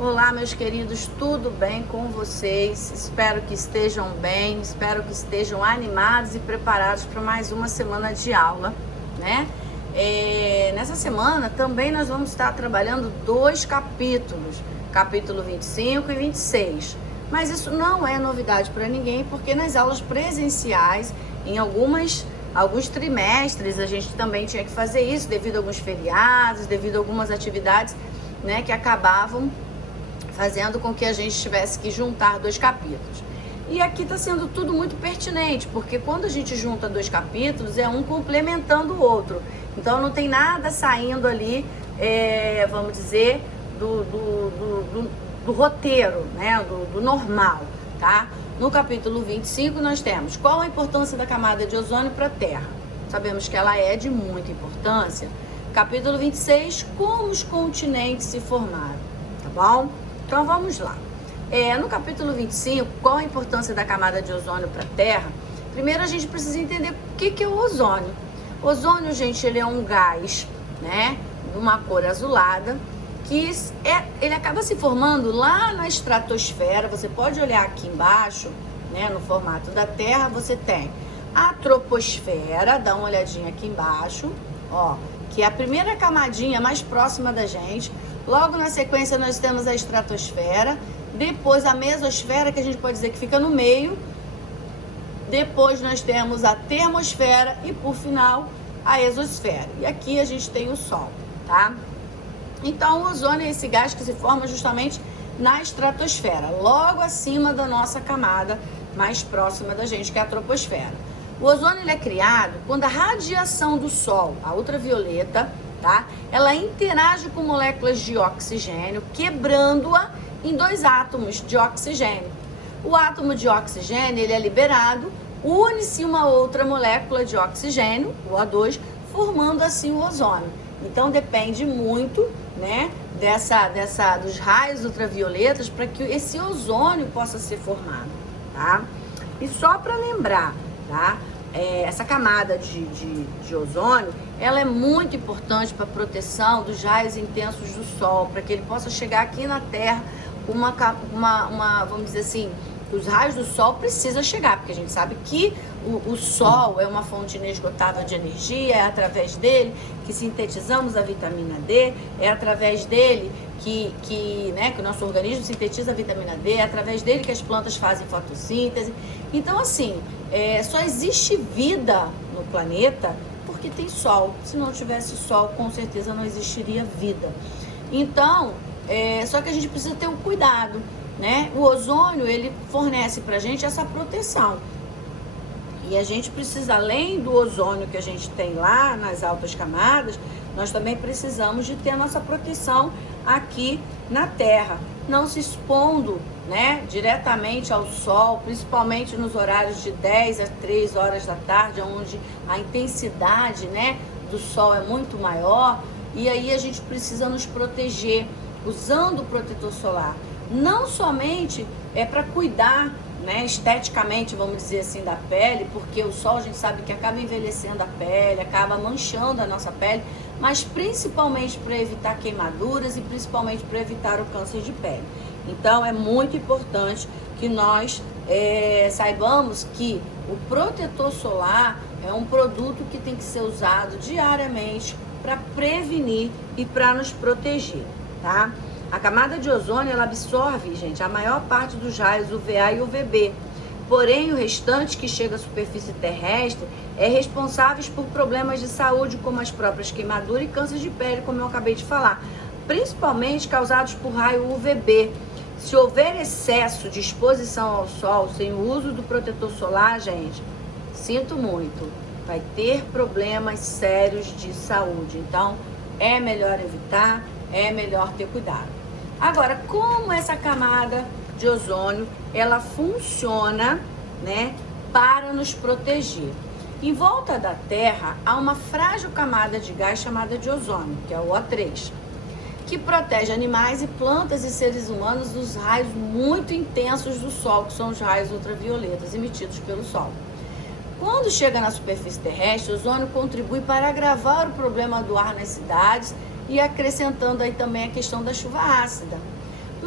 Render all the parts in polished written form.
Olá, meus queridos, tudo bem com vocês? Espero que estejam bem, espero que estejam animados e preparados para mais uma semana de aula, né? Nessa semana também nós vamos estar trabalhando 2 capítulos, capítulo 25 e 26. Mas isso não é novidade para ninguém, porque nas aulas presenciais, em alguns trimestres, a gente também tinha que fazer isso, devido a alguns feriados, devido a algumas atividades, né, que acabavam fazendo com que a gente tivesse que juntar 2 capítulos. E aqui está sendo tudo muito pertinente, porque quando a gente junta 2 capítulos, é um complementando o outro. Então não tem nada saindo ali, vamos dizer, do roteiro, né, do normal, tá? No capítulo 25 nós temos qual a importância da camada de ozônio para a Terra. Sabemos que ela é de muita importância. Capítulo 26, como os continentes se formaram, tá bom? Então vamos lá. No capítulo 25, qual a importância da camada de ozônio para a Terra? Primeiro a gente precisa entender o que é o ozônio. O ozônio, gente, ele é um gás, né, de uma cor azulada, que ele acaba se formando lá na estratosfera. Você pode olhar aqui embaixo, né, no formato da Terra, você tem a troposfera, dá uma olhadinha aqui embaixo, ó, que é a primeira camadinha mais próxima da gente. Logo na sequência nós temos a estratosfera, depois a mesosfera, que a gente pode dizer que fica no meio, depois nós temos a termosfera e por final a exosfera. E aqui a gente tem o Sol, tá? Então o ozônio é esse gás que se forma justamente na estratosfera, logo acima da nossa camada mais próxima da gente, que é a troposfera. O ozônio ele é criado quando a radiação do Sol, a ultravioleta, tá, ela interage com moléculas de oxigênio, quebrando-a em 2 átomos de oxigênio. O átomo de oxigênio ele é liberado, une-se uma outra molécula de oxigênio, o O2, formando assim o ozônio. Então depende muito, né, dos raios ultravioletas para que esse ozônio possa ser formado, tá? E só para lembrar, tá? Essa camada de ozônio, ela é muito importante para a proteção dos raios intensos do Sol, para que ele possa chegar aqui na Terra com vamos dizer assim, os raios do Sol precisam chegar, porque a gente sabe que o Sol é uma fonte inesgotável de energia, é através dele que sintetizamos a vitamina D, é através dele que o nosso organismo sintetiza a vitamina D, é através dele que as plantas fazem fotossíntese. Então, assim, só existe vida no planeta porque tem Sol. Se não tivesse Sol, com certeza não existiria vida. Então, só que a gente precisa ter um cuidado, né? O ozônio, ele fornece pra gente essa proteção. E a gente precisa, além do ozônio que a gente tem lá nas altas camadas, nós também precisamos de ter a nossa proteção aqui na Terra, não se expondo, né, diretamente ao Sol, principalmente nos horários de 10 a 3 horas da tarde, onde a intensidade, né, do Sol é muito maior, e aí a gente precisa nos proteger usando o protetor solar. Não somente para cuidar, né, esteticamente, vamos dizer assim, da pele, porque o Sol a gente sabe que acaba envelhecendo a pele, acaba manchando a nossa pele, mas principalmente para evitar queimaduras e principalmente para evitar o câncer de pele. Então é muito importante que nós saibamos que o protetor solar é um produto que tem que ser usado diariamente para prevenir e para nos proteger, tá? A camada de ozônio, ela absorve, gente, a maior parte dos raios UVA e UVB. Porém, o restante que chega à superfície terrestre é responsável por problemas de saúde, como as próprias queimaduras e câncer de pele, como eu acabei de falar, principalmente causados por raio UVB. Se houver excesso de exposição ao sol sem o uso do protetor solar, gente, sinto muito, vai ter problemas sérios de saúde. Então, é melhor evitar, é melhor ter cuidado. Agora, como essa camada de ozônio, ela funciona, né, para nos proteger? Em volta da Terra, há uma frágil camada de gás chamada de ozônio, que é o O3, que protege animais e plantas e seres humanos dos raios muito intensos do Sol, que são os raios ultravioletas emitidos pelo Sol. Quando chega na superfície terrestre, o ozônio contribui para agravar o problema do ar nas cidades e acrescentando aí também a questão da chuva ácida.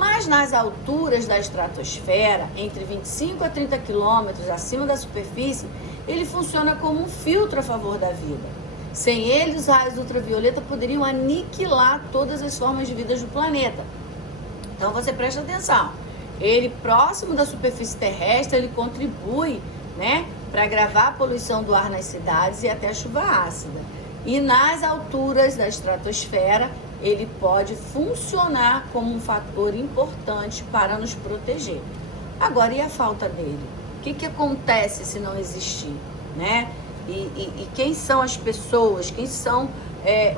Mas nas alturas da estratosfera, entre 25 a 30 quilômetros acima da superfície, ele funciona como um filtro a favor da vida. Sem ele, os raios ultravioleta poderiam aniquilar todas as formas de vida do planeta. Então você presta atenção. Ele, próximo da superfície terrestre, ele contribui, né, para agravar a poluição do ar nas cidades e até a chuva ácida. E nas alturas da estratosfera, ele pode funcionar como um fator importante para nos proteger. Agora, e a falta dele? O que acontece se não existir, né? E quem são as pessoas, quem são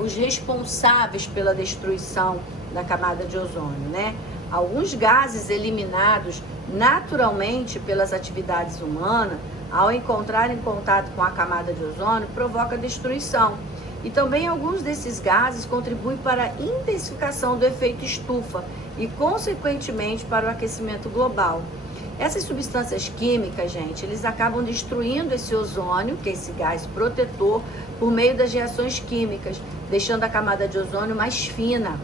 os responsáveis pela destruição da camada de ozônio, né? Alguns gases eliminados naturalmente pelas atividades humanas, ao entrar em contato com a camada de ozônio, provoca destruição. E também alguns desses gases contribuem para a intensificação do efeito estufa e, consequentemente, para o aquecimento global. Essas substâncias químicas, gente, eles acabam destruindo esse ozônio, que é esse gás protetor, por meio das reações químicas, deixando a camada de ozônio mais fina.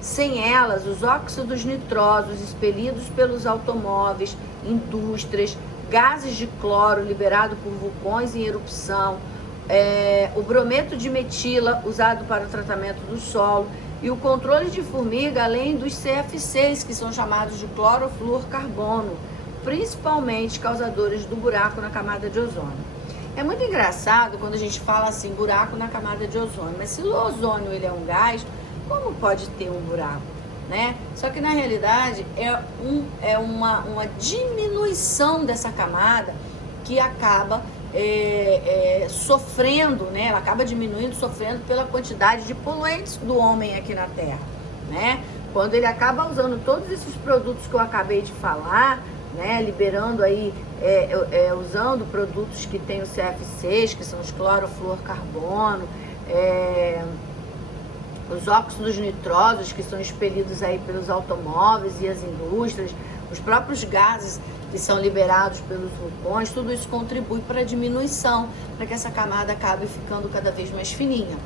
Sem elas, os óxidos nitrosos expelidos pelos automóveis, indústrias, gases de cloro liberado por vulcões em erupção, o brometo de metila usado para o tratamento do solo e o controle de formiga, além dos CFCs, que são chamados de clorofluorcarbono, principalmente causadores do buraco na camada de ozônio. É muito engraçado quando a gente fala assim, buraco na camada de ozônio, mas se o ozônio ele é um gás, como pode ter um buraco, né? Só que na realidade é uma diminuição dessa camada que acaba sofrendo, né? Ela acaba diminuindo, sofrendo pela quantidade de poluentes do homem aqui na Terra, né? Quando ele acaba usando todos esses produtos que eu acabei de falar, né? Liberando aí, usando produtos que têm os CFCs, que são os clorofluorcarbono, os óxidos nitrosos que são expelidos aí pelos automóveis e as indústrias, os próprios gases que são liberados pelos vulcões, tudo isso contribui para a diminuição, para que essa camada acabe ficando cada vez mais fininha.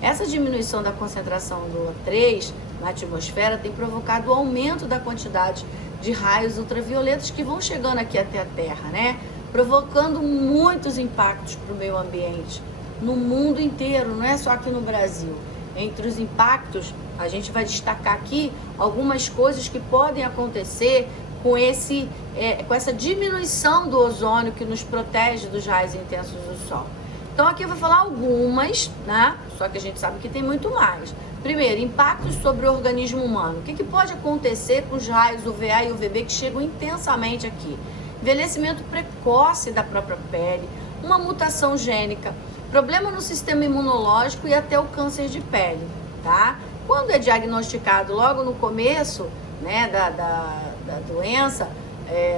Essa diminuição da concentração do O3 na atmosfera tem provocado o aumento da quantidade de raios ultravioletas que vão chegando aqui até a Terra, né? Provocando muitos impactos para o meio ambiente, no mundo inteiro, não é só aqui no Brasil. Entre os impactos, a gente vai destacar aqui algumas coisas que podem acontecer com essa diminuição do ozônio que nos protege dos raios intensos do Sol. Então aqui eu vou falar algumas, né? Só que a gente sabe que tem muito mais. Primeiro, impactos sobre o organismo humano. O que pode acontecer com os raios UVA e UVB que chegam intensamente aqui? Envelhecimento precoce da própria pele, uma mutação gênica, problema no sistema imunológico e até o câncer de pele, tá? Quando é diagnosticado logo no começo, né, da doença,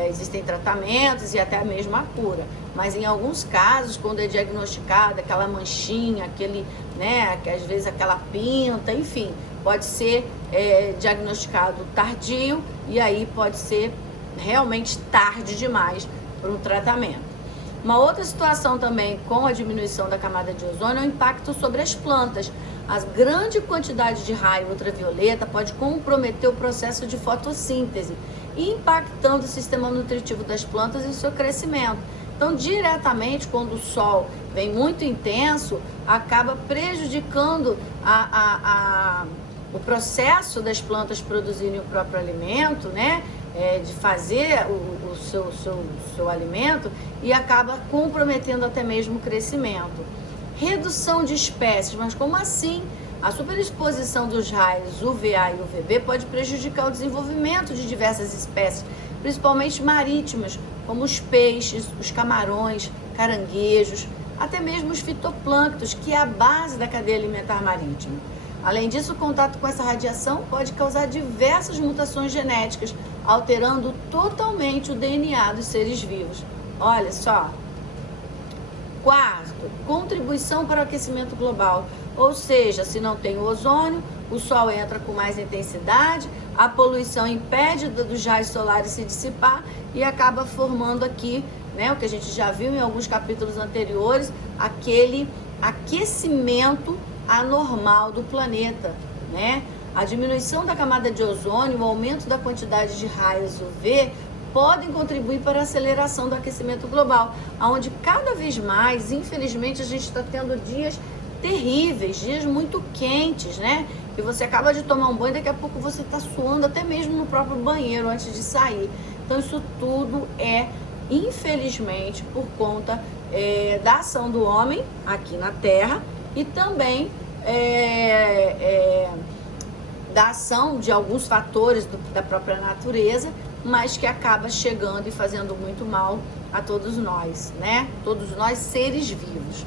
existem tratamentos e até mesmo a cura. Mas em alguns casos, quando é diagnosticada aquela manchinha, né, que às vezes aquela pinta, enfim, pode ser diagnosticado tardio e aí pode ser realmente tarde demais para um tratamento. Uma outra situação também com a diminuição da camada de ozônio é o impacto sobre as plantas. A grande quantidade de raio ultravioleta pode comprometer o processo de fotossíntese, impactando o sistema nutritivo das plantas e o seu crescimento. Então, diretamente, quando o sol vem muito intenso, acaba prejudicando o processo das plantas produzirem o próprio alimento, né? De fazer o seu alimento e acaba comprometendo até mesmo o crescimento. Redução de espécies, mas como assim? A superexposição dos raios UVA e UVB pode prejudicar o desenvolvimento de diversas espécies, principalmente marítimas, como os peixes, os camarões, caranguejos, até mesmo os fitoplânctons, que é a base da cadeia alimentar marítima. Além disso, o contato com essa radiação pode causar diversas mutações genéticas, alterando totalmente o DNA dos seres vivos. Olha só. Quarto, contribuição para o aquecimento global. Ou seja, se não tem o ozônio, o sol entra com mais intensidade, a poluição impede dos raios solares se dissipar e acaba formando aqui, né, o que a gente já viu em alguns capítulos anteriores, aquele aquecimento anormal do planeta, né? A diminuição da camada de ozônio, o aumento da quantidade de raios UV podem contribuir para a aceleração do aquecimento global, onde cada vez mais, infelizmente, a gente está tendo dias terríveis, dias muito quentes, né? E você acaba de tomar um banho, daqui a pouco você está suando até mesmo no próprio banheiro antes de sair. Então isso tudo é, infelizmente, por conta da ação do homem aqui na Terra e também da ação de alguns fatores da própria natureza, mas que acaba chegando e fazendo muito mal a todos nós, né? Todos nós seres vivos.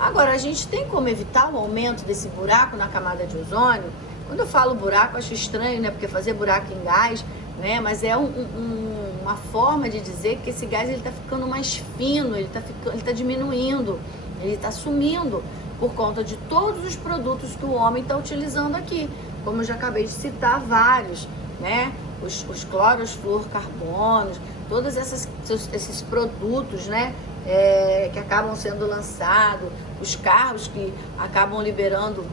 Agora, a gente tem como evitar o aumento desse buraco na camada de ozônio? Quando eu falo buraco, eu acho estranho, né? Porque fazer buraco em gás, né? Mas é uma forma de dizer que esse gás ele tá ficando mais fino, ele tá diminuindo, ele tá sumindo por conta de todos os produtos que o homem está utilizando aqui. Como eu já acabei de citar vários, né? Os clorofluorcarbonos, todos esses produtos, né? Que acabam sendo lançados, os carros que acabam liberando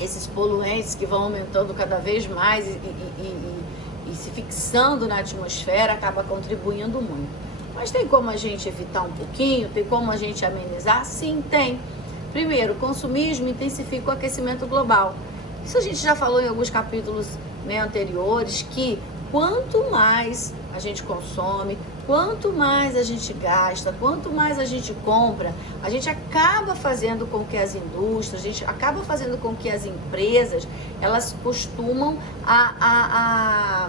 esses poluentes que vão aumentando cada vez mais e se fixando na atmosfera, acaba contribuindo muito. Mas tem como a gente evitar um pouquinho? Tem como a gente amenizar? Sim, tem. Primeiro, o consumismo intensifica o aquecimento global. Isso a gente já falou em alguns capítulos, né, anteriores, que quanto mais a gente consome, quanto mais a gente gasta, quanto mais a gente compra, a gente acaba fazendo com que as indústrias, a gente acaba fazendo com que as empresas, elas costumam a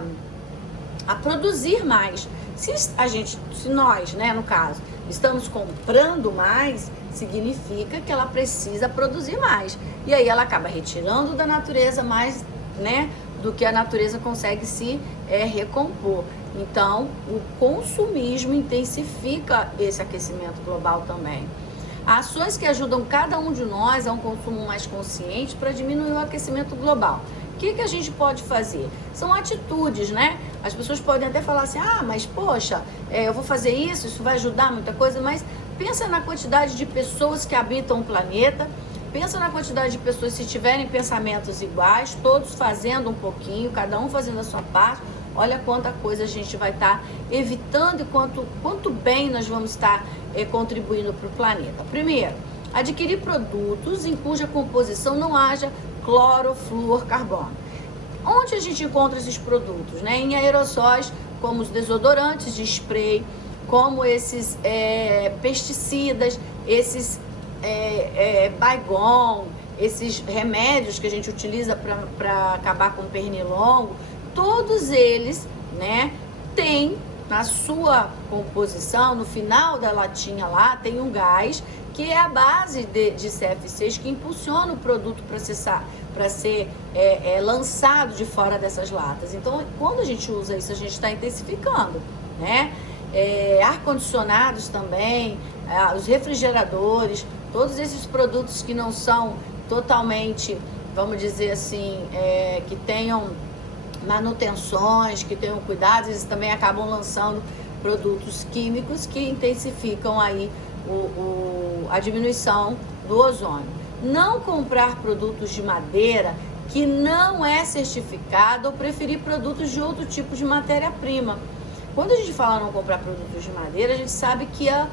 produzir mais. Se nós, né, no caso, estamos comprando mais, significa que ela precisa produzir mais. E aí ela acaba retirando da natureza mais, né, do que a natureza consegue se recompor. Então, o consumismo intensifica esse aquecimento global também. Ações que ajudam cada um de nós a um consumo mais consciente para diminuir o aquecimento global. O que a gente pode fazer? São atitudes, né? As pessoas podem até falar assim, mas poxa, eu vou fazer isso vai ajudar muita coisa, mas pensa na quantidade de pessoas que habitam o planeta, pensa na quantidade de pessoas, se tiverem pensamentos iguais, todos fazendo um pouquinho, cada um fazendo a sua parte, olha quanta coisa a gente vai estar evitando e quanto bem nós vamos estar contribuindo para o planeta. Primeiro, adquirir produtos em cuja composição não haja clorofluorcarbono. Onde a gente encontra esses produtos? Né? Em aerossóis, como os desodorantes de spray, como esses pesticidas, esses Baygon, esses remédios que a gente utiliza para acabar com o pernilongo, todos eles, né, tem na sua composição, no final da latinha lá, tem um gás que é a base de CFCs que impulsiona o produto para ser lançado de fora dessas latas. Então, quando a gente usa isso, a gente está intensificando, né? Ar-condicionados também, os refrigeradores, todos esses produtos que não são totalmente, vamos dizer assim, que tenham manutenções, que tenham cuidados, eles também acabam lançando produtos químicos que intensificam aí a diminuição do ozônio. Não comprar produtos de madeira que não é certificado ou preferir produtos de outro tipo de matéria-prima. Quando a gente fala não comprar produtos de madeira, a gente sabe que a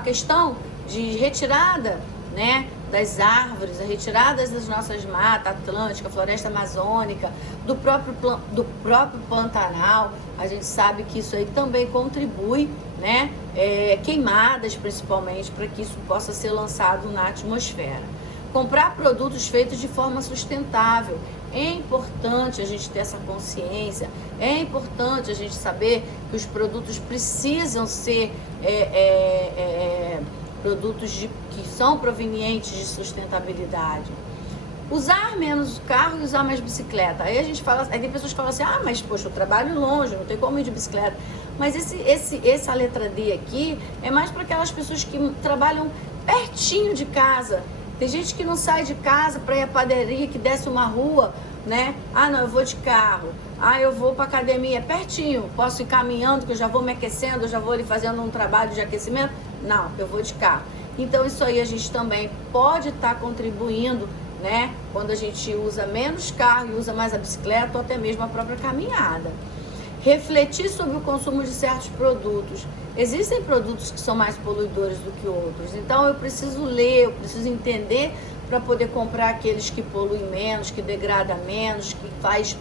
questão de retirada, né, das árvores, a retirada das nossas matas atlântica, floresta amazônica, do próprio Pantanal, a gente sabe que isso aí também contribui, né, queimadas principalmente, para que isso possa ser lançado na atmosfera. Comprar produtos feitos de forma sustentável. É importante a gente ter essa consciência, é importante a gente saber que os produtos precisam ser produtos que são provenientes de sustentabilidade. Usar menos carro e usar mais bicicleta. Aí a gente fala, aí tem pessoas que falam assim, mas poxa, eu trabalho longe, não tem como ir de bicicleta. Mas essa letra D aqui é mais para aquelas pessoas que trabalham pertinho de casa. Tem gente que não sai de casa para ir à padaria, que desce uma rua, né? Não, eu vou de carro. Eu vou para academia, é pertinho. Posso ir caminhando, que eu já vou me aquecendo, eu já vou ali fazendo um trabalho de aquecimento. Não, eu vou de carro. Então, isso aí a gente também pode estar contribuindo né? Quando a gente usa menos carro e usa mais a bicicleta ou até mesmo a própria caminhada. Refletir sobre o consumo de certos produtos. Existem produtos que são mais poluidores do que outros, então eu preciso ler, eu preciso entender para poder comprar aqueles que poluem menos, que degrada menos, que faz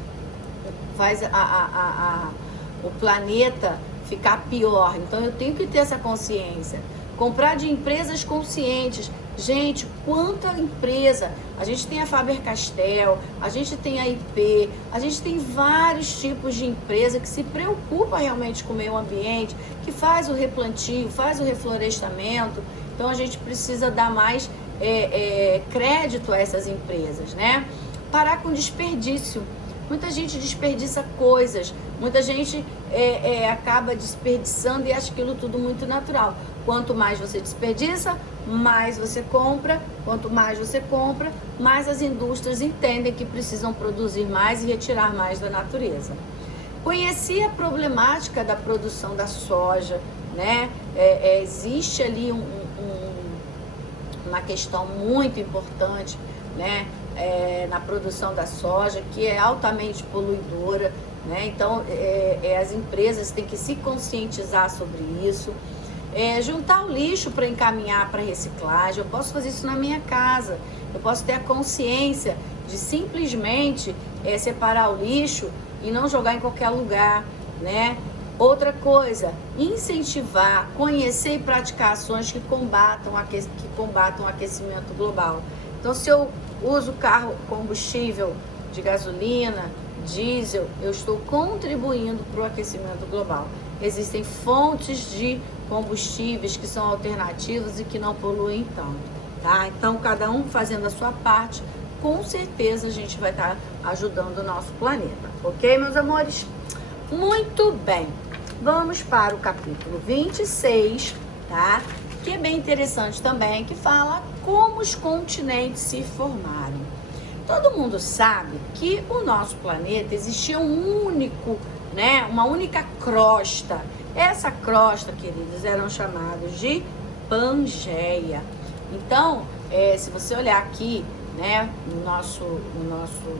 o planeta ficar pior. Então eu tenho que ter essa consciência. Comprar de empresas conscientes. Gente, quanta empresa! A gente tem a Faber-Castell, a gente tem a IP, a gente tem vários tipos de empresa que se preocupa realmente com o meio ambiente, que faz o replantio, faz o reflorestamento. Então a gente precisa dar mais crédito a essas empresas, né? Parar com desperdício. Muita gente desperdiça coisas, muita gente acaba desperdiçando e acha aquilo tudo muito natural. Quanto mais você desperdiça, mais você compra. Quanto mais você compra, mais as indústrias entendem que precisam produzir mais e retirar mais da natureza. Conheci a problemática da produção da soja, né? Existe ali uma questão muito importante, né? Na produção da soja, que é altamente poluidora, né? Então, as empresas têm que se conscientizar sobre isso. Juntar o lixo para encaminhar para reciclagem. Eu posso fazer isso na minha casa. Eu posso ter a consciência de simplesmente separar o lixo e não jogar em qualquer lugar, né? Outra coisa, incentivar, conhecer e praticar ações que combatam o aquecimento global. Então, se eu uso carro combustível de gasolina, diesel, eu estou contribuindo para o aquecimento global. Existem fontes de combustíveis que são alternativos e que não poluem tanto, tá? Então, cada um fazendo a sua parte, com certeza a gente vai estar ajudando o nosso planeta, ok, meus amores? Muito bem, vamos para o capítulo 26, tá? Que é bem interessante também, que fala como os continentes se formaram. Todo mundo sabe que o nosso planeta existia uma única crosta. Essa crosta, queridos, eram chamados de Pangeia. Então, se você olhar aqui, né, no nosso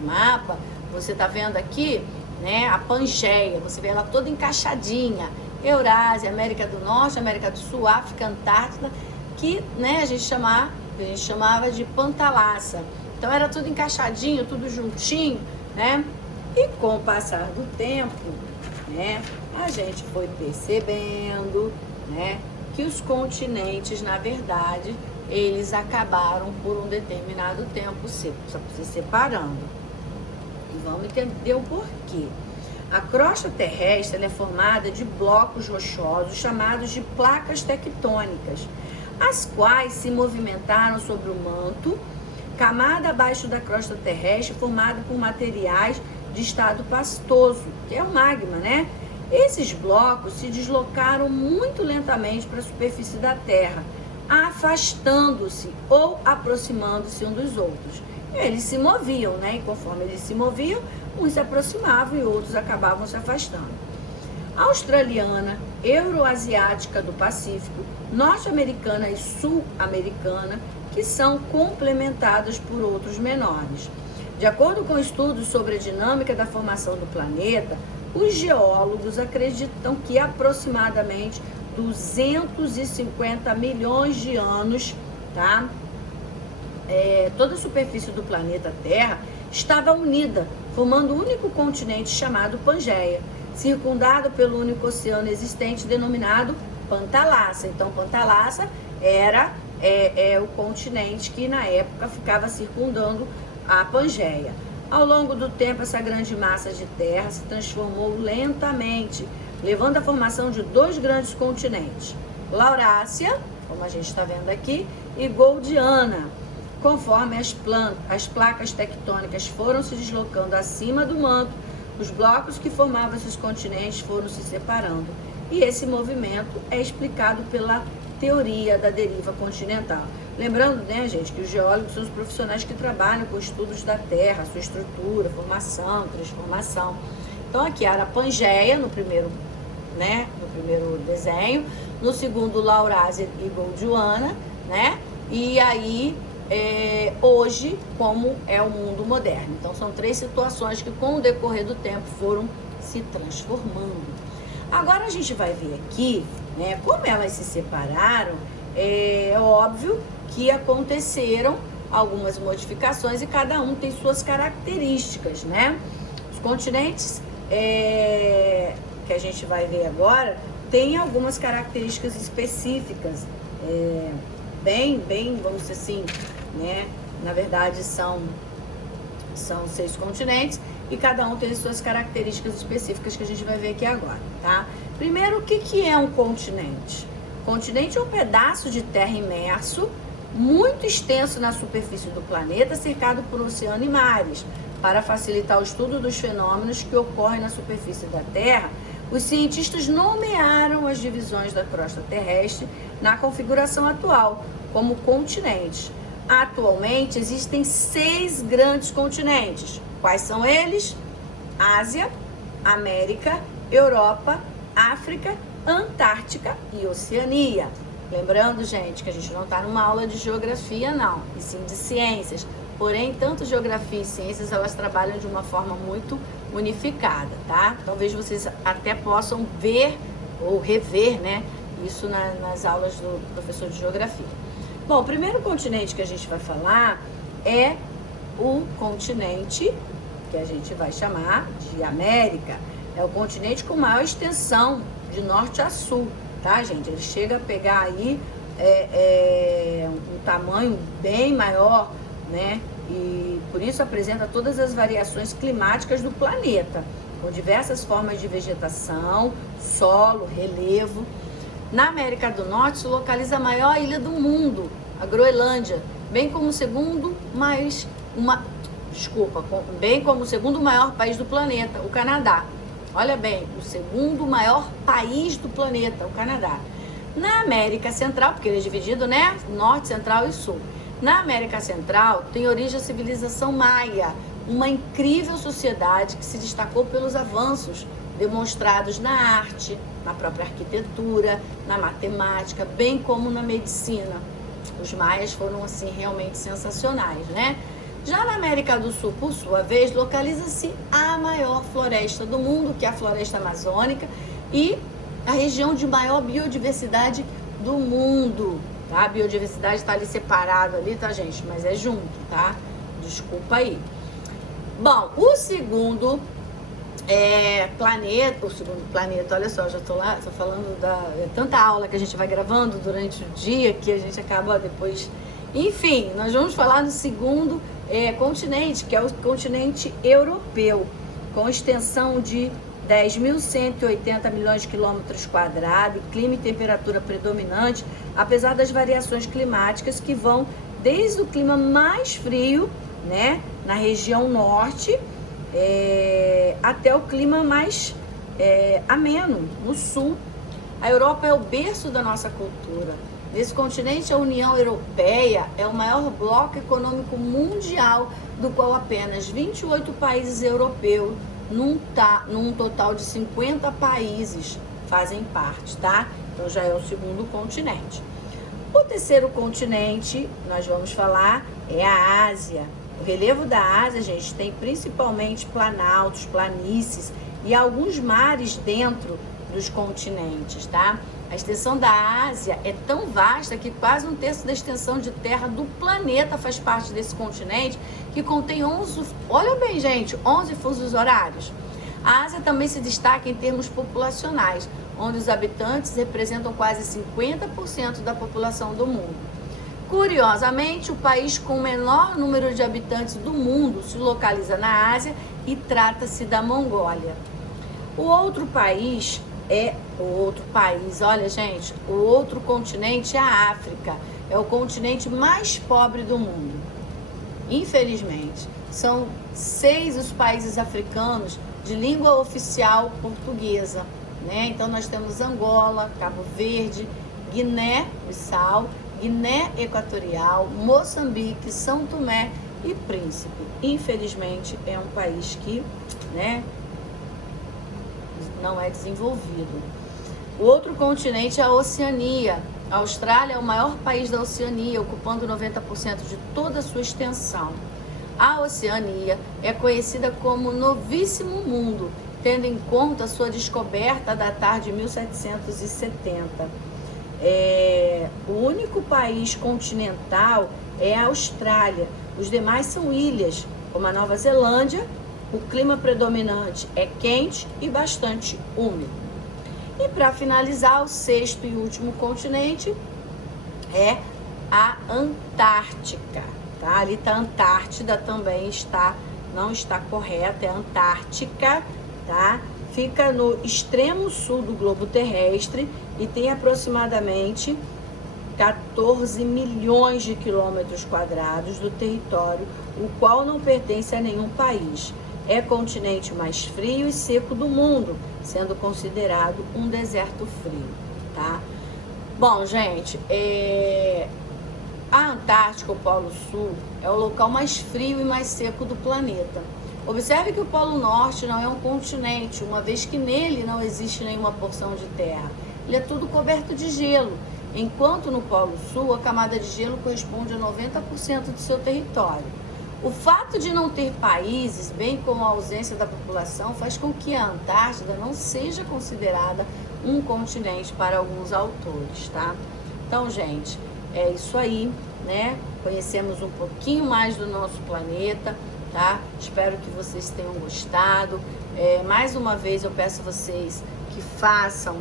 mapa, você tá vendo aqui, né, a Pangeia. Você vê ela toda encaixadinha. Eurásia, América do Norte, América do Sul, África, Antártida, que, né, a gente chamava de Pantalassa. Então era tudo encaixadinho, tudo juntinho, né? E com o passar do tempo, né, a gente foi percebendo, né, que os continentes, na verdade, eles acabaram por um determinado tempo se separando. E vamos entender o porquê. A crosta terrestre ela é formada de blocos rochosos chamados de placas tectônicas, as quais se movimentaram sobre o manto, camada abaixo da crosta terrestre formada por materiais de estado pastoso, que é o magma, né? Esses blocos se deslocaram muito lentamente para a superfície da Terra, afastando-se ou aproximando-se um dos outros. Eles se moviam, né? E conforme eles se moviam, uns se aproximavam e outros acabavam se afastando. Australiana, euroasiática do Pacífico, norte-americana e sul-americana, que são complementadas por outros menores. De acordo com estudos sobre a dinâmica da formação do planeta, os geólogos acreditam que aproximadamente 250 milhões de anos, tá? Toda a superfície do planeta Terra estava unida, formando um único continente chamado Pangeia, circundado pelo único oceano existente denominado Pantalassa. Então, Pantalassa era o continente que na época ficava circundando a Pangeia. Ao longo do tempo, essa grande massa de terra se transformou lentamente, levando à formação de dois grandes continentes, Laurásia, como a gente está vendo aqui, e Goldiana. Conforme as placas tectônicas foram se deslocando acima do manto, os blocos que formavam esses continentes foram se separando. E esse movimento é explicado pela teoria da deriva continental. Lembrando, né, gente, que os geólogos são os profissionais que trabalham com estudos da Terra, sua estrutura, formação, transformação. Então aqui era a Pangeia no primeiro desenho, no segundo Laurásia e Goldiana, né? E aí hoje como é o mundo moderno. Então são 3 situações que com o decorrer do tempo foram se transformando. Agora a gente vai ver aqui, né, como elas se separaram. É óbvio que aconteceram algumas modificações e cada um tem suas características, né? Os continentes que a gente vai ver agora tem algumas características específicas, bem, vamos dizer assim, né? Na verdade são 6 continentes e cada um tem as suas características específicas que a gente vai ver aqui agora, tá? Primeiro, o que é um continente? Continente é um pedaço de terra imerso, muito extenso na superfície do planeta, cercado por oceano e mares. Para facilitar o estudo dos fenômenos que ocorrem na superfície da Terra, os cientistas nomearam as divisões da crosta terrestre na configuração atual como continentes. Atualmente existem 6 grandes continentes. Quais são eles? Ásia, América, Europa, África, Antártica e Oceania. Lembrando, gente, que a gente não está numa aula de geografia, não, e sim de ciências. Porém, tanto geografia e ciências, elas trabalham de uma forma muito unificada, tá? Talvez vocês até possam ver ou rever, né, isso nas aulas do professor de geografia. Bom, o primeiro continente que a gente vai falar é o continente que a gente vai chamar de América. É o continente com maior extensão de norte a sul, tá, gente? Ele chega a pegar aí um tamanho bem maior, né? E por isso apresenta todas as variações climáticas do planeta, com diversas formas de vegetação, solo, relevo. Na América do Norte se localiza a maior ilha do mundo, a Groenlândia, bem como o segundo maior país do planeta, o Canadá. Olha bem, o segundo maior país do planeta, o Canadá. Na América Central, porque ele é dividido, né? Norte, Central e Sul. Na América Central tem origem a civilização maia, uma incrível sociedade que se destacou pelos avanços demonstrados na arte, na própria arquitetura, na matemática, bem como na medicina. Os maias foram, assim, realmente sensacionais, né? Já na América do Sul, por sua vez, localiza-se a maior floresta do mundo, que é a floresta amazônica, e a região de maior biodiversidade do mundo, tá? A biodiversidade está ali separado ali, tá, gente? Mas é junto, tá? Desculpa aí. Bom, o segundo planeta, olha só, já tô lá, tô falando tanta aula que a gente vai gravando durante o dia que a gente acaba depois... Enfim, nós vamos falar do segundo continente, que é o continente europeu, com extensão de 10.180 milhões de quilômetros quadrados, clima e temperatura predominante, apesar das variações climáticas que vão desde o clima mais frio, né, na região norte, até o clima mais ameno, no sul. A Europa é o berço da nossa cultura. Nesse continente, a União Europeia é o maior bloco econômico mundial, do qual apenas 28 países europeus, num total de 50 países, fazem parte, tá? Então já é o segundo continente. O terceiro continente, nós vamos falar, é a Ásia. O relevo da Ásia, gente, tem principalmente planaltos, planícies e alguns mares dentro dos continentes, tá? A extensão da Ásia é tão vasta que quase 1/3 da extensão de terra do planeta faz parte desse continente, que contém 11, olha bem, gente, 11 fusos horários. A Ásia também se destaca em termos populacionais, onde os habitantes representam quase 50% da população do mundo. Curiosamente, o país com o menor número de habitantes do mundo se localiza na Ásia e trata-se da Mongólia. O outro país, olha, gente, o outro continente é a África. É o continente mais pobre do mundo. Infelizmente, são 6 os países africanos de língua oficial portuguesa, né? Então nós temos Angola, Cabo Verde, Guiné-Bissau, Guiné Equatorial, Moçambique, São Tomé e Príncipe. Infelizmente, é um país que, né, não é desenvolvido. O outro continente é a Oceania. A Austrália é o maior país da Oceania, ocupando 90% de toda a sua extensão. A Oceania é conhecida como Novíssimo Mundo, tendo em conta sua descoberta a datar de 1770. O único país continental é a Austrália. Os demais são ilhas, como a Nova Zelândia. O clima predominante é quente e bastante úmido. E para finalizar, o sexto e último continente é a Antártica. Tá? Ali está a Antártida, também não está correta, é a Antártica, tá? Fica no extremo sul do globo terrestre e tem aproximadamente 14 milhões de quilômetros quadrados do território, o qual não pertence a nenhum país. É o continente mais frio e seco do mundo, sendo considerado um deserto frio, tá? Bom, gente, a Antártica, o Polo Sul, é o local mais frio e mais seco do planeta. Observe que o Polo Norte não é um continente, uma vez que nele não existe nenhuma porção de terra. Ele é tudo coberto de gelo, enquanto no Polo Sul a camada de gelo corresponde a 90% do seu território. O fato de não ter países, bem como a ausência da população, faz com que a Antártida não seja considerada um continente para alguns autores, tá? Então, gente, é isso aí, né? Conhecemos um pouquinho mais do nosso planeta, tá? Espero que vocês tenham gostado. Mais uma vez eu peço a vocês que façam,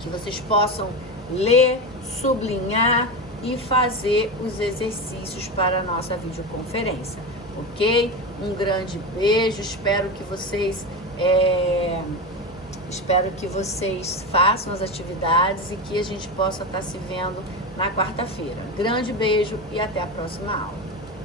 que vocês possam ler, sublinhar e fazer os exercícios para a nossa videoconferência, ok? Um grande beijo, espero que vocês façam as atividades e que a gente possa estar se vendo na quarta-feira. Grande beijo e até a próxima aula.